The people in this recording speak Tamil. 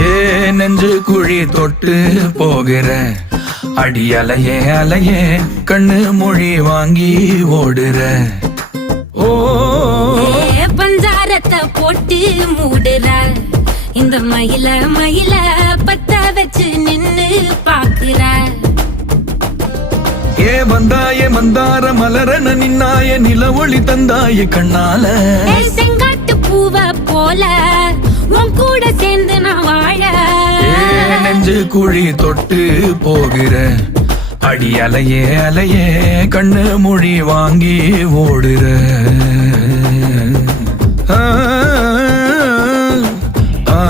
ஏ நெஞ்சு குழி தொட்டு போகிற அடி அலையே அலையே கண்ணு மொழி வாங்கி ஓடுற. ஓ பஞ்சாரத்தை போட்டு மூடுற இந்த மயில மயில பத்த வச்சு நின்னு பாக்குற. ஏ வந்தாய மந்தார மலரன நின்னாய நில ஒளி தந்தாய கண்ணால. செங்காட்டு பூவ போல உன் கூட சேர்ந்து நான் வாழ. நெஞ்சு குழி தொட்டு போகிற அடி அலையே அலையே கண்ணு மொழி வாங்கி ஓடுற. ஆ ஆ